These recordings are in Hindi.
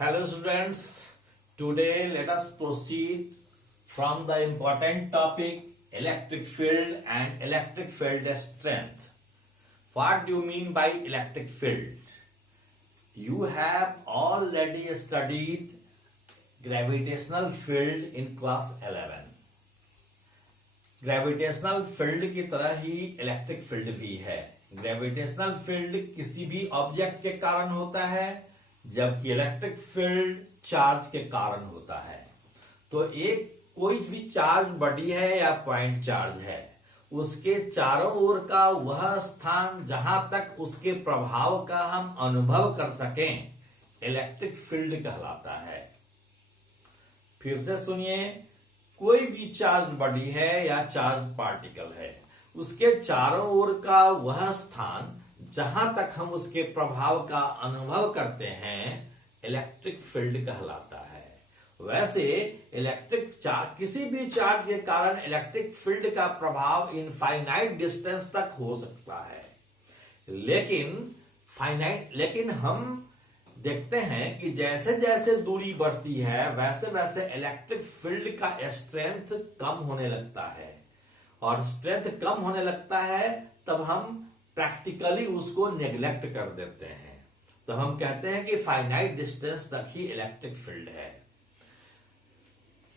Hello students, today let us proceed from the important topic electric field and electric field strength. What do you mean by electric field? You have already studied gravitational field in class 11. Gravitational field की तरह ही इलेक्ट्रिक फील्ड भी है। ग्रेविटेशनल फील्ड किसी भी ऑब्जेक्ट के कारण होता है, जबकि इलेक्ट्रिक फील्ड चार्ज के कारण होता है। तो एक कोई भी चार्ज बॉडी है या पॉइंट चार्ज है, उसके चारों ओर का वह स्थान जहां तक उसके प्रभाव का हम अनुभव कर सकें, इलेक्ट्रिक फील्ड कहलाता है। फिर से सुनिए, कोई भी चार्ज बॉडी है या चार्ज पार्टिकल है, उसके चारों ओर का वह स्थान जहां तक हम उसके प्रभाव का अनुभव करते हैं, इलेक्ट्रिक फील्ड कहलाता है। वैसे इलेक्ट्रिक चार्ज, किसी भी चार्ज के कारण इलेक्ट्रिक फील्ड का प्रभाव इनफाइनाइट डिस्टेंस तक हो सकता है, लेकिन हम देखते हैं कि जैसे जैसे दूरी बढ़ती है वैसे वैसे इलेक्ट्रिक फील्ड का स्ट्रेंथ कम होने लगता है, और स्ट्रेंथ कम होने लगता है तब हम प्रैक्टिकली उसको नेग्लेक्ट कर देते हैं। तो हम कहते हैं कि फाइनाइट डिस्टेंस तक ही इलेक्ट्रिक फील्ड है।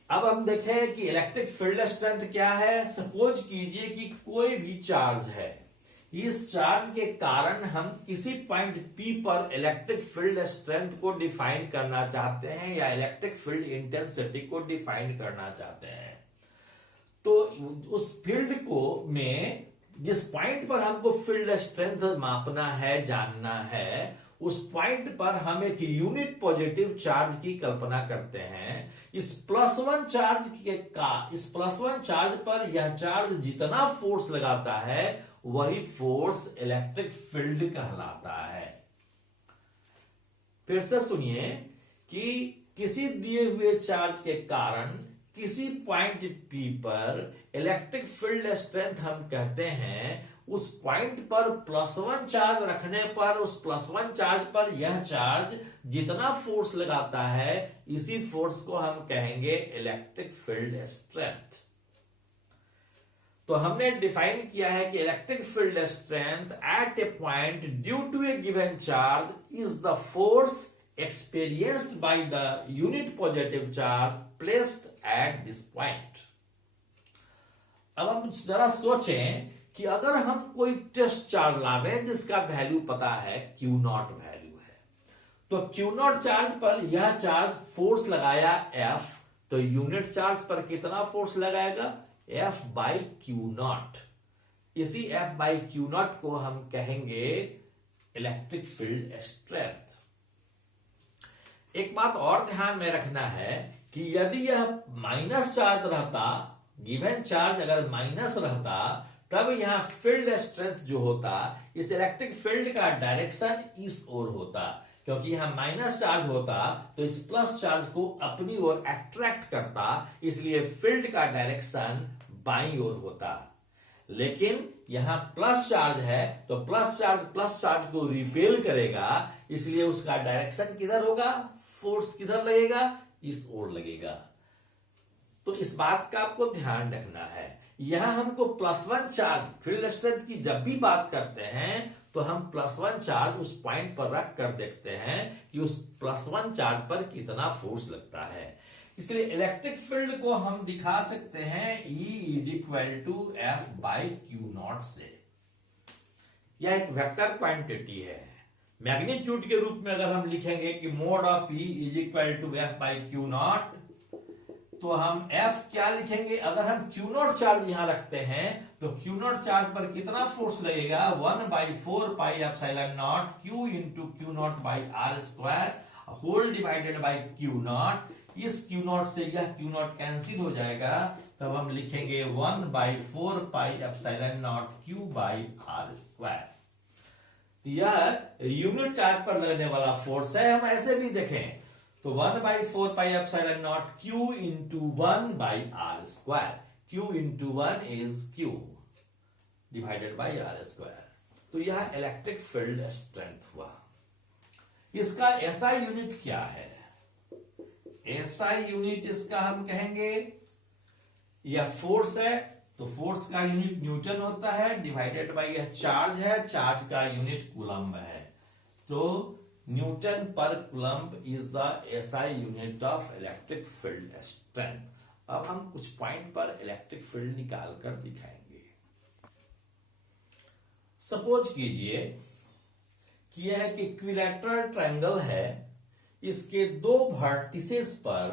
अब हम देखें कि इलेक्ट्रिक फील्ड स्ट्रेंथ क्या है। सपोज कीजिए कि कोई भी चार्ज है, इस चार्ज के कारण हम किसी पॉइंट P पर इलेक्ट्रिक फील्ड स्ट्रेंथ को डिफाइन करना चाहते हैं या इलेक्ट्रिक फील्ड इंटेंसिटी को डिफाइन करना चाहते हैं। तो उस फील्ड को में जिस पॉइंट पर हमको फील्ड स्ट्रेंथ मापना है, जानना है, उस पॉइंट पर हम एक यूनिट पॉजिटिव चार्ज की कल्पना करते हैं। इस प्लस वन चार्ज पर यह चार्ज जितना फोर्स लगाता है वही फोर्स इलेक्ट्रिक फील्ड कहलाता है। फिर से सुनिए कि किसी दिए हुए चार्ज के कारण किसी पॉइंट P पर इलेक्ट्रिक फील्ड स्ट्रेंथ हम कहते हैं। उस पॉइंट पर प्लस वन चार्ज रखने पर उस प्लस वन चार्ज पर यह चार्ज जितना फोर्स लगाता है, इसी फोर्स को हम कहेंगे इलेक्ट्रिक फील्ड स्ट्रेंथ। तो हमने डिफाइन किया है कि electric field strength at a point due to a given charge is the force experienced by the unit positive charge placed at this point। अब हम जरा सोचें कि अगर हम कोई टेस्ट चार्ज लावे जिसका वैल्यू पता है Q नॉट वैल्यू है, तो Q नॉट चार्ज पर यह चार्ज फोर्स लगाया F, तो यूनिट चार्ज पर कितना फोर्स लगाएगा? F by Q not. इसी F बाई Q नॉट को हम कहेंगे इलेक्ट्रिक फील्ड स्ट्रेंथ। एक बात और ध्यान में रखना है कि यदि यह माइनस चार्ज रहता, गिवन चार्ज अगर माइनस रहता, तब यहां फील्ड स्ट्रेंथ जो होता, इस इलेक्ट्रिक फील्ड का डायरेक्शन इस ओर होता, क्योंकि यहां माइनस चार्ज होता तो इस प्लस चार्ज को अपनी ओर अट्रैक्ट करता, इसलिए फील्ड का डायरेक्शन बाईं ओर होता। लेकिन यहां प्लस चार्ज है तो प्लस चार्ज को रिपेल करेगा, इसलिए उसका डायरेक्शन किधर होगा? फोर्स किधर लगेगा? इस ओर लगेगा। तो इस बात का आपको ध्यान रखना है। यहां हमको plus one charge, field strength की जब भी बात करते हैं तो हम प्लस वन चार्ज उस पॉइंट पर रख कर देखते हैं कि उस प्लस वन चार्ज पर कितना फोर्स लगता है। इसलिए इलेक्ट्रिक फील्ड को हम दिखा सकते हैं E is equal to F by Q naught से। यह एक वेक्टर क्वांटिटी है। मैग्नीट्यूड के रूप में अगर हम लिखेंगे कि mode of E is equal to F by Q naught, तो हम F क्या लिखेंगे? अगर हम Q नॉट चार्ज यहां रखते हैं तो Q नॉट चार्ज पर कितना फोर्स लगेगा? 1/4 pi epsilon naught Q into Q naught by R square whole divided by Q naught. इस Q नॉट से यह Q नॉट कैंसिल हो जाएगा, तब हम लिखेंगे 1/4 pi epsilon naught Q by R square. यह यूनिट चार्ज पर लगने वाला फोर्स है। हम ऐसे भी देखें तो 1/4 pi epsilon naught Q into 1 by R square. Q into 1 is Q divided by R square. तो यह इलेक्ट्रिक फील्ड स्ट्रेंथ हुआ। इसका ऐसा यूनिट क्या है? एसआई यूनिट इसका हम कहेंगे। यह फोर्स है तो फोर्स का यूनिट न्यूटन होता है, डिवाइडेड बाय यह चार्ज है, चार्ज का यूनिट कूलम्ब है। तो न्यूटन पर coulomb is the SI unit of electric field strength. अब हम कुछ पॉइंट पर इलेक्ट्रिक फील्ड निकाल कर दिखाएंगे। सपोज कीजिए कि यह एक इक्विलैटरल ट्रायंगल है, इसके दो वर्टिसेस पर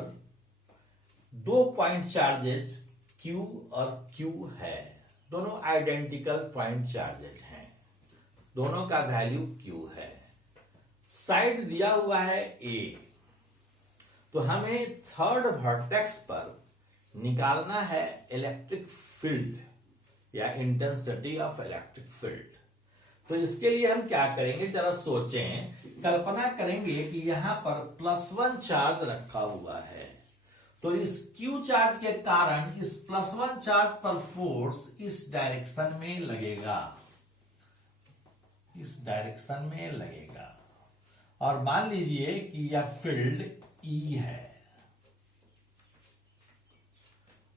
दो पॉइंट चार्जेस Q और Q है, दोनों आइडेंटिकल पॉइंट चार्जेस हैं, दोनों का वैल्यू Q है। साइड दिया हुआ है A, तो हमें थर्ड वर्टेक्स पर निकालना है इलेक्ट्रिक फील्ड या इंटेंसिटी ऑफ इलेक्ट्रिक फील्ड। तो इसके लिए हम क्या करेंगे, जरा सोचें, कल्पना करेंगे कि यहां पर +1 चार्ज रखा हुआ है, तो इस Q चार्ज के कारण इस +1 चार्ज पर फोर्स इस डायरेक्शन में लगेगा, इस डायरेक्शन में लगेगा। और मान लीजिए कि यह फील्ड E है।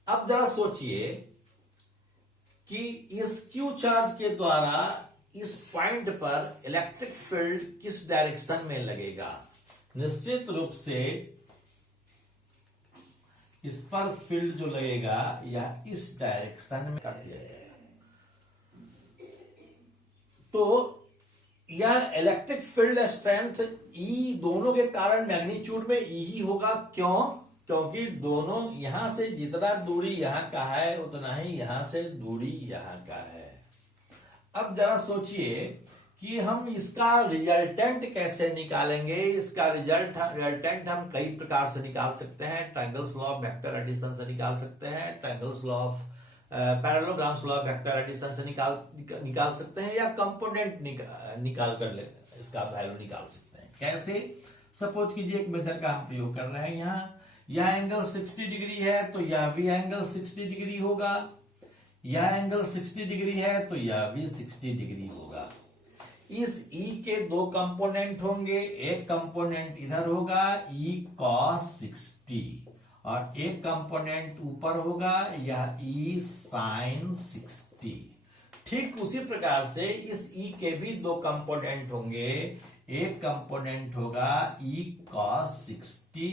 अब जरा सोचिए कि इस Q चार्ज के द्वारा इस पॉइंट पर इलेक्ट्रिक फील्ड किस डायरेक्शन में लगेगा। निश्चित रूप से इस पर फील्ड जो लगेगा यह इस डायरेक्शन में कट जाएगा। तो यह इलेक्ट्रिक फील्ड स्ट्रेंथ E दोनों के कारण मैग्नीट्यूड में E ही होगा। क्यों? क्योंकि दोनों यहां से जितना दूरी यहां का है उतना ही यहां से दूरी यहां का है। अब जरा सोचिए कि हम इसका रिजल्टेंट कैसे निकालेंगे। इसका रिजल्टेंट हम कई प्रकार से निकाल सकते हैं। Triangles law of vector addition से निकाल सकते हैं, triangles law of parallelograms law of vector addition से निकाल सकते हैं, या कंपोनेंट निकाल कर इसका वैल्यू निकाल सकते हैं। कैसे? सपोज कीजिए एक मेथड का हम प्रयोग कर रहे हैं। यह एंगल 60 डिग्री है तो यह भी एंगल 60 डिग्री होगा, यह एंगल 60 डिग्री है तो यह भी 60 डिग्री होगा। इस E के दो कंपोनेंट होंगे, एक कंपोनेंट इधर होगा E cos 60 और एक कंपोनेंट ऊपर होगा यह E sin 60। ठीक उसी प्रकार से इस E के भी दो कंपोनेंट होंगे, एक कंपोनेंट होगा E cos 60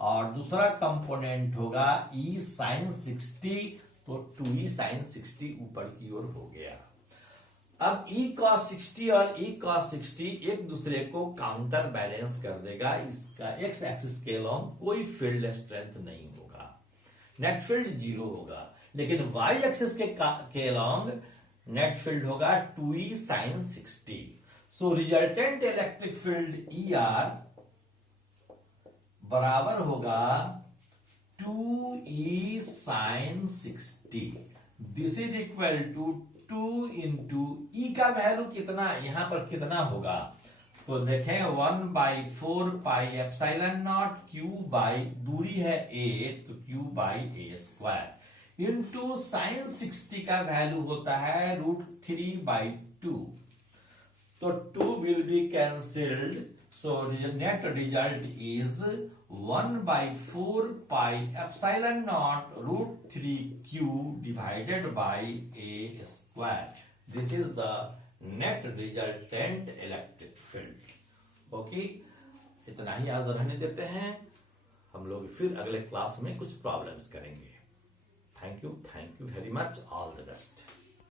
और दूसरा कंपोनेंट होगा E sin 60। तो 2E sin 60 ऊपर की ओर हो गया। अब E cos 60 और E cos 60 एक दूसरे को काउंटर बैलेंस कर देगा। इसका एक्स एक्सिस के लॉन्ग कोई फील्ड स्ट्रेंथ नहीं होगा, नेट फील्ड 0 होगा। लेकिन y एक्सिस के लॉन्ग नेट फील्ड होगा 2E sin 60। So resultant electric field ER बराबर होगा 2E sin 60। This is equal to 2 into E का वैल्यू कितना, यहां पर कितना होगा तो देखें 1/4 pi epsilon naught Q by दूरी है A तो Q by A square into sin 60 का वैल्यू होता है √3/2। तो 2 will be cancelled, so net result is 1/4 pi epsilon naught √3Q divided by A square. This is the net resultant electric field. Okay, इतना ही आज रहने देते हैं, हम लोग फिर अगले क्लास में कुछ प्रॉब्लम्स करेंगे। Thank you very much, all the best.